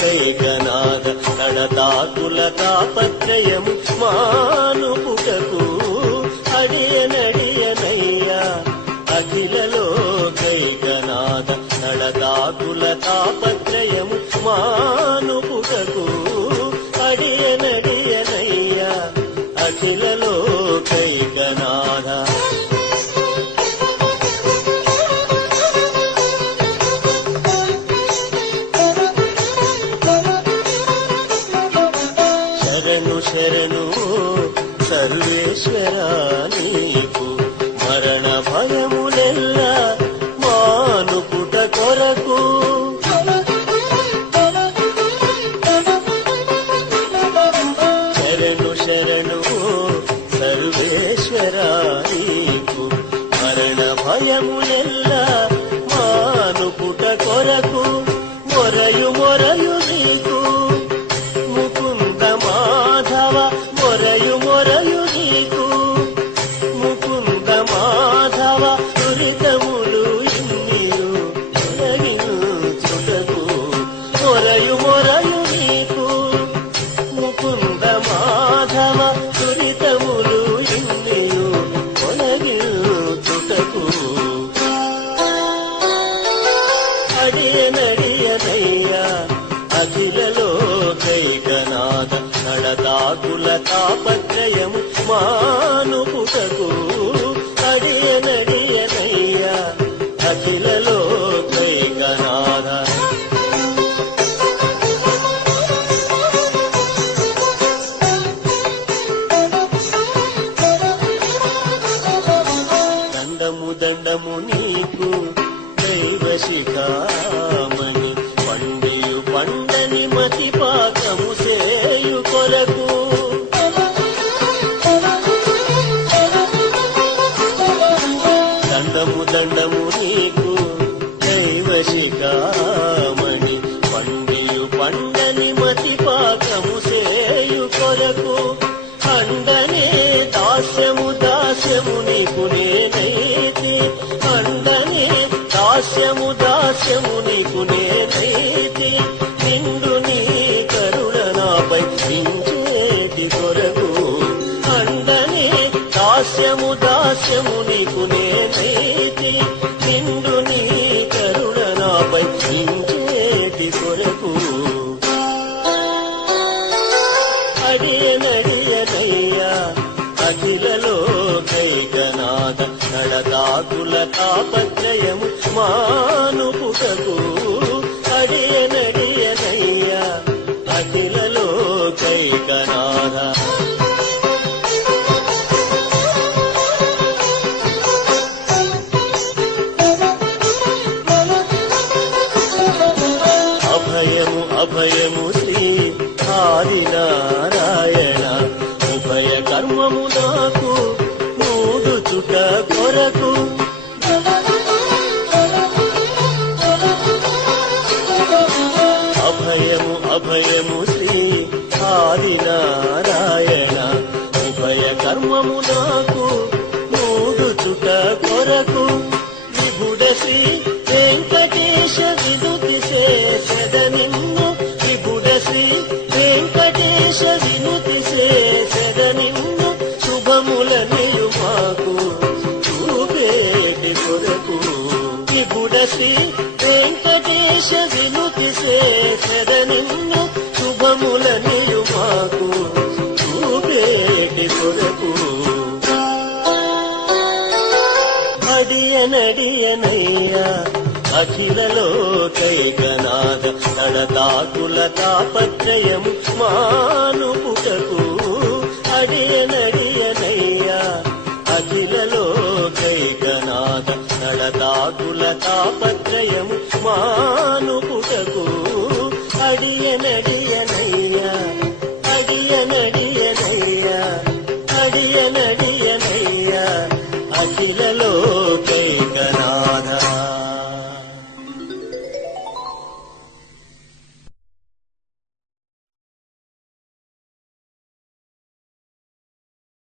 కైగనాథ అఖిలలో కైకనాద కడతాకుల తాపత్రయం మానుపుటకు అడియనడియనయ్యా. అఖిలలో కైగనాథ కడతాకుల తాపత్రయం మానుపుటకు అడియనడియనయ్యా. అఖిలలో కొరకు అడియనడియనయ్యా అఖిలలో కైకనాద నడతాకుల తాపత్రయము మానుపుటకు శిఖామణి పండియు పండని మతి పాకము సేయు కొరకు. దండము దండము దాస్యము దాస్యము నీకు నేనైతి నిండు నీ కరుణ నాపై చించేటి కొరకు. అండని దాస్యము దాస్యము నీకు నేనైతి నిండు నీ కరుణ నాపై చించేటి కొరకు. నడతాకుల మాను పుటకు అడియనడియనయ్యా అఖిలలో కైకనాథ. అభయము అభయము శ్రీ ఆదినారాయణ అఖిలలో కైకనాద నడతాకుల తాపత్రయం మానుపుటకు అడియనడియనయ్యా. అఖిలలో కైకనాద నడతాకుల తాపత్రయం మా